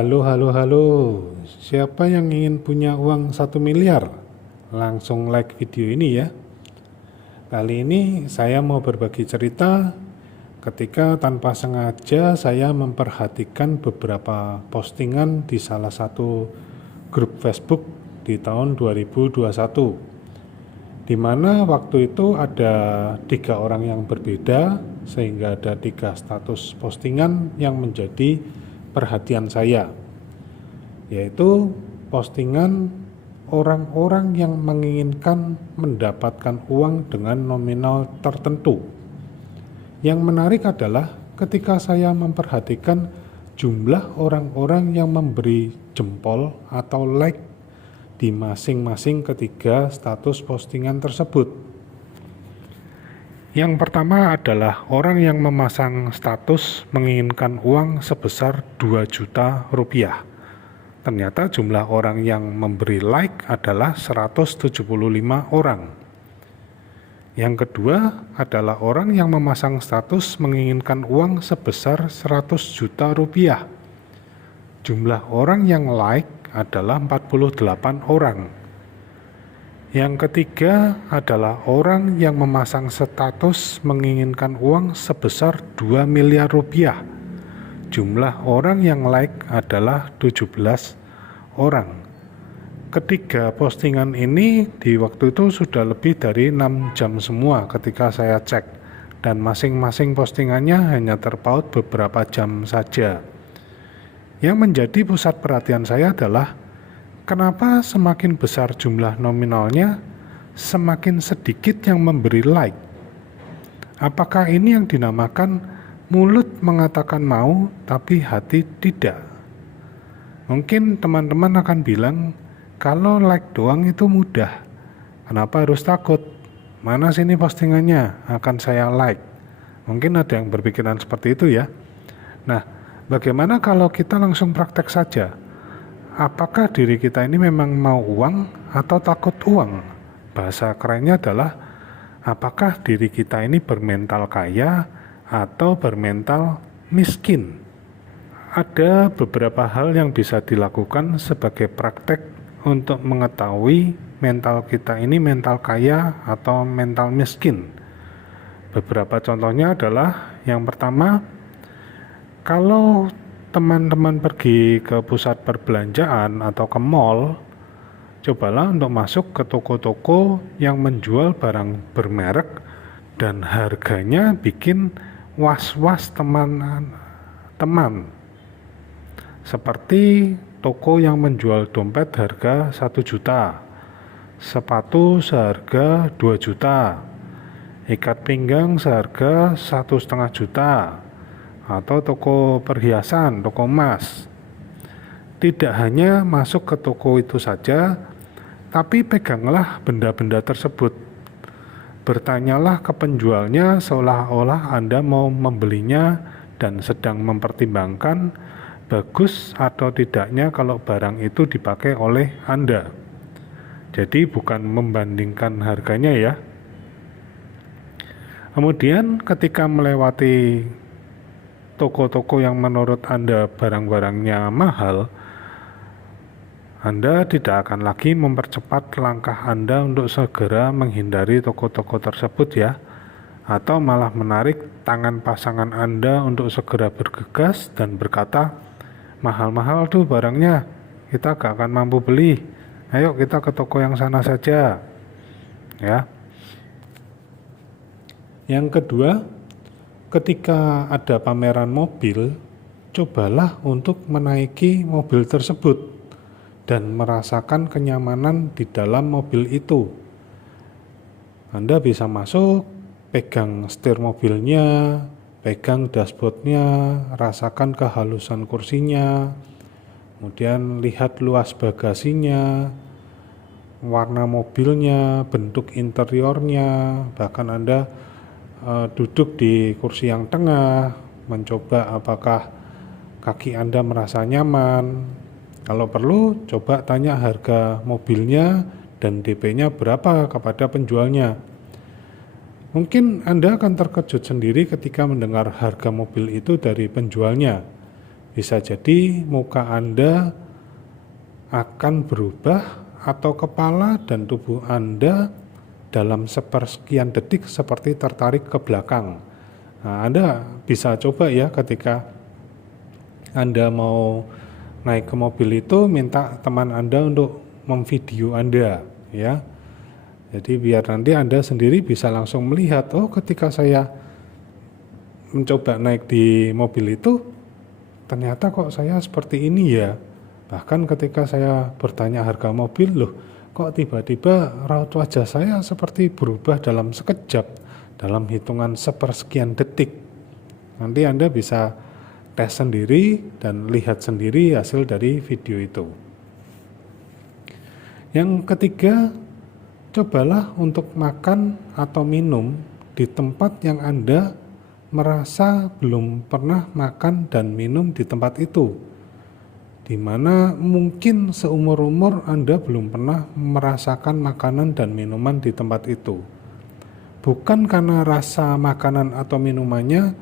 Halo, halo, halo. Siapa yang ingin punya uang 1 miliar? Langsung like video ini ya. Kali ini saya mau berbagi cerita ketika tanpa sengaja saya memperhatikan beberapa postingan di salah satu grup Facebook di tahun 2021. Di mana waktu itu ada 3 orang yang berbeda, sehingga ada 3 status postingan yang menjadi perhatian saya, yaitu postingan orang-orang yang menginginkan mendapatkan uang dengan nominal tertentu. Yang menarik adalah ketika saya memperhatikan jumlah orang-orang yang memberi jempol atau like di masing-masing ketiga status postingan tersebut. Yang pertama adalah orang yang memasang status menginginkan uang sebesar 2 juta rupiah. Ternyata jumlah orang yang memberi like adalah 175 orang. Yang kedua adalah orang yang memasang status menginginkan uang sebesar 100 juta rupiah. Jumlah orang yang like adalah 48 orang. Yang ketiga adalah orang yang memasang status menginginkan uang sebesar 2 miliar rupiah. Jumlah orang yang like adalah 17 orang. Ketiga postingan ini di waktu itu sudah lebih dari 6 jam semua ketika saya cek, dan masing-masing postingannya hanya terpaut beberapa jam saja. Yang menjadi pusat perhatian saya adalah kenapa semakin besar jumlah nominalnya, semakin sedikit yang memberi like? Apakah ini yang dinamakan mulut mengatakan mau, tapi hati tidak? Mungkin teman-teman akan bilang, kalau like doang itu mudah, kenapa harus takut? Mana sini postingannya, akan saya like. Mungkin ada yang berpikiran seperti itu ya. Nah, bagaimana kalau kita langsung praktek saja? Apakah diri kita ini memang mau uang atau takut uang? Bahasa kerennya adalah apakah diri kita ini bermental kaya atau bermental miskin? Ada beberapa hal yang bisa dilakukan sebagai praktek untuk mengetahui mental kita ini mental kaya atau mental miskin. Beberapa contohnya adalah yang pertama, kalau teman-teman pergi ke pusat perbelanjaan atau ke mall, cobalah untuk masuk ke toko-toko yang menjual barang bermerek dan harganya bikin was-was teman-teman. Seperti toko yang menjual dompet harga 1 juta, sepatu seharga 2 juta, ikat pinggang seharga 1,5 juta, atau toko perhiasan, toko emas. Tidak hanya masuk ke toko itu saja, tapi peganglah benda-benda tersebut. Bertanyalah ke penjualnya seolah-olah Anda mau membelinya dan sedang mempertimbangkan bagus atau tidaknya kalau barang itu dipakai oleh Anda. Jadi bukan membandingkan harganya ya. Kemudian ketika melewati toko-toko yang menurut Anda barang-barangnya mahal, Anda tidak akan lagi mempercepat langkah Anda untuk segera menghindari toko-toko tersebut ya, atau malah menarik tangan pasangan Anda untuk segera bergegas dan berkata, mahal-mahal tuh barangnya, kita gak akan mampu beli, ayo kita ke toko yang sana saja ya. Yang kedua, ketika ada pameran mobil, cobalah untuk menaiki mobil tersebut dan merasakan kenyamanan di dalam mobil itu. Anda bisa masuk, pegang setir mobilnya, pegang dashboardnya, rasakan kehalusan kursinya, kemudian lihat luas bagasinya, warna mobilnya, bentuk interiornya, bahkan Anda duduk di kursi yang tengah, mencoba apakah kaki Anda merasa nyaman. Kalau perlu, coba tanya harga mobilnya dan DP-nya berapa kepada penjualnya. Mungkin Anda akan terkejut sendiri ketika mendengar harga mobil itu dari penjualnya. Bisa jadi muka Anda akan berubah atau kepala dan tubuh Anda dalam sepersekian detik seperti tertarik ke belakang. Nah, Anda bisa coba ya ketika Anda mau naik ke mobil itu, minta teman Anda untuk memvideo Anda ya. Jadi biar nanti Anda sendiri bisa langsung melihat, oh ketika saya mencoba naik di mobil itu ternyata kok saya seperti ini ya. Bahkan ketika saya bertanya harga mobil, loh kok tiba-tiba raut wajah saya seperti berubah dalam sekejap, dalam hitungan sepersekian detik. Nanti Anda bisa tes sendiri dan lihat sendiri hasil dari video itu. Yang ketiga, cobalah untuk makan atau minum di tempat yang Anda merasa belum pernah makan dan minum di tempat itu, di mana mungkin seumur-umur Anda belum pernah merasakan makanan dan minuman di tempat itu. Bukan karena rasa makanan atau minumannya,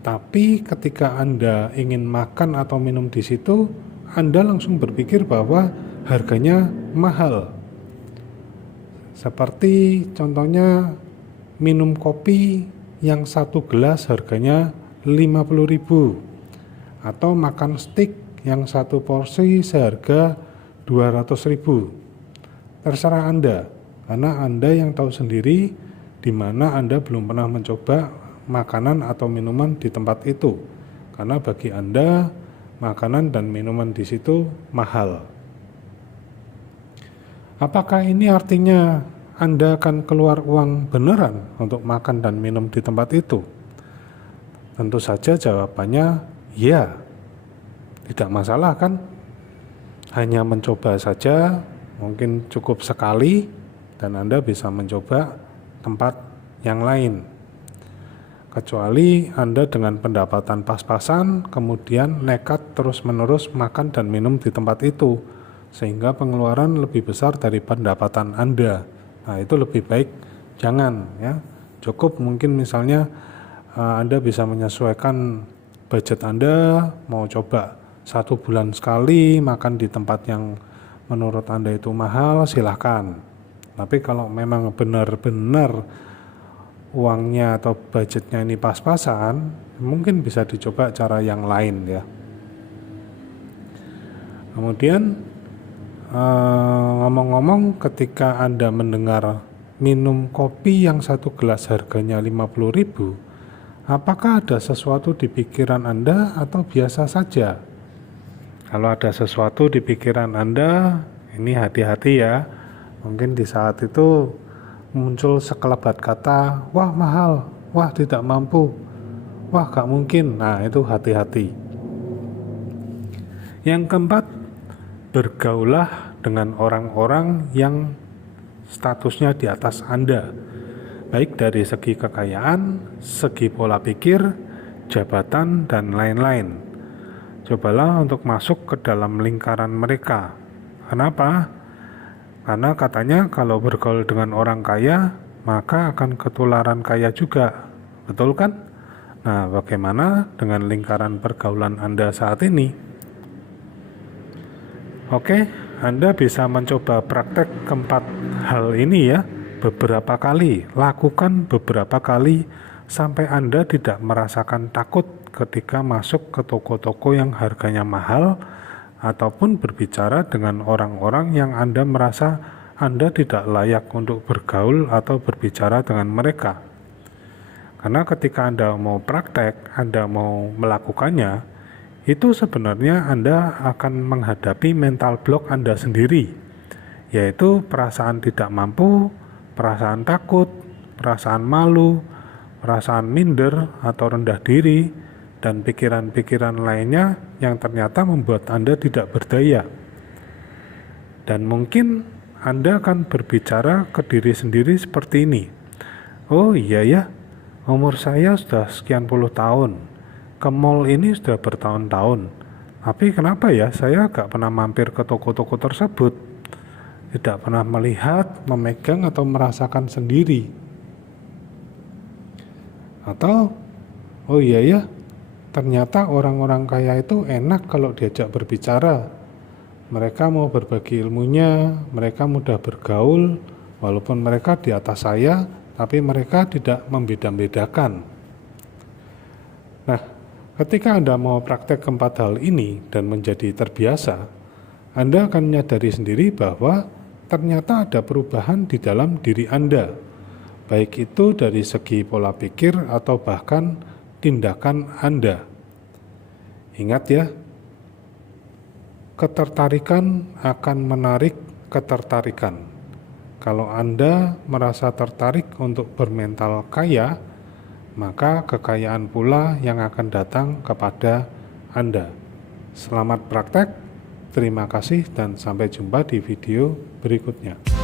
tapi ketika Anda ingin makan atau minum di situ, Anda langsung berpikir bahwa harganya mahal. Seperti contohnya minum kopi yang satu gelas harganya 50.000, atau makan steak yang satu porsi seharga 200.000. Terserah Anda, karena Anda yang tahu sendiri di mana Anda belum pernah mencoba makanan atau minuman di tempat itu. Karena bagi Anda makanan dan minuman di situ mahal. Apakah ini artinya Anda akan keluar uang beneran untuk makan dan minum di tempat itu? Tentu saja jawabannya ya. Tidak masalah kan? Hanya mencoba saja, mungkin cukup sekali dan Anda bisa mencoba tempat yang lain. Kecuali Anda dengan pendapatan pas-pasan kemudian nekat terus-menerus makan dan minum di tempat itu, sehingga pengeluaran lebih besar dari pendapatan Anda. Nah, itu lebih baik jangan ya. Cukup mungkin misalnya Anda bisa menyesuaikan budget Anda, mau coba 1 bulan sekali makan di tempat yang menurut Anda itu mahal, silahkan. Tapi kalau memang benar-benar uangnya atau budgetnya ini pas-pasan, mungkin bisa dicoba cara yang lain ya. Kemudian ngomong-ngomong, ketika Anda mendengar minum kopi yang satu gelas harganya 50.000, apakah ada sesuatu di pikiran Anda atau biasa saja? Kalau ada sesuatu di pikiran Anda, ini hati-hati ya. Mungkin di saat itu muncul sekelebat kata, wah mahal, wah tidak mampu, wah gak mungkin. Nah, itu hati-hati. Yang keempat, bergaulah dengan orang-orang yang statusnya di atas Anda, baik dari segi kekayaan, segi pola pikir, jabatan, dan lain-lain. Cobalah untuk masuk ke dalam lingkaran mereka. Kenapa? Karena katanya kalau bergaul dengan orang kaya, maka akan ketularan kaya juga. Betul kan? Nah, bagaimana dengan lingkaran pergaulan Anda saat ini? Oke, Anda bisa mencoba praktek keempat hal ini ya, beberapa kali. Lakukan beberapa kali sampai Anda tidak merasakan takut ketika masuk ke toko-toko yang harganya mahal, ataupun berbicara dengan orang-orang yang Anda merasa Anda tidak layak untuk bergaul atau berbicara dengan mereka. Karena ketika Anda mau praktek, Anda mau melakukannya, itu sebenarnya Anda akan menghadapi mental block Anda sendiri, yaitu perasaan tidak mampu, perasaan takut, perasaan malu, perasaan minder atau rendah diri, dan pikiran-pikiran lainnya yang ternyata membuat Anda tidak berdaya. Dan mungkin Anda akan berbicara ke diri sendiri seperti ini, oh iya ya, umur saya sudah sekian puluh tahun, ke mall ini sudah bertahun-tahun, tapi kenapa ya saya gak pernah mampir ke toko-toko tersebut, tidak pernah melihat, memegang, atau merasakan sendiri. Atau, oh iya ya, Ternyata orang-orang kaya itu enak kalau diajak berbicara. Mereka mau berbagi ilmunya, mereka mudah bergaul, walaupun mereka di atas saya, tapi mereka tidak membeda-bedakan. Nah, ketika Anda mau praktek keempat hal ini dan menjadi terbiasa, Anda akan menyadari sendiri bahwa ternyata ada perubahan di dalam diri Anda, baik itu dari segi pola pikir atau bahkan tindakan Anda. Ingat ya, ketertarikan akan menarik ketertarikan. Kalau Anda merasa tertarik untuk bermental kaya, maka kekayaan pula yang akan datang kepada Anda. Selamat praktek, terima kasih dan sampai jumpa di video berikutnya.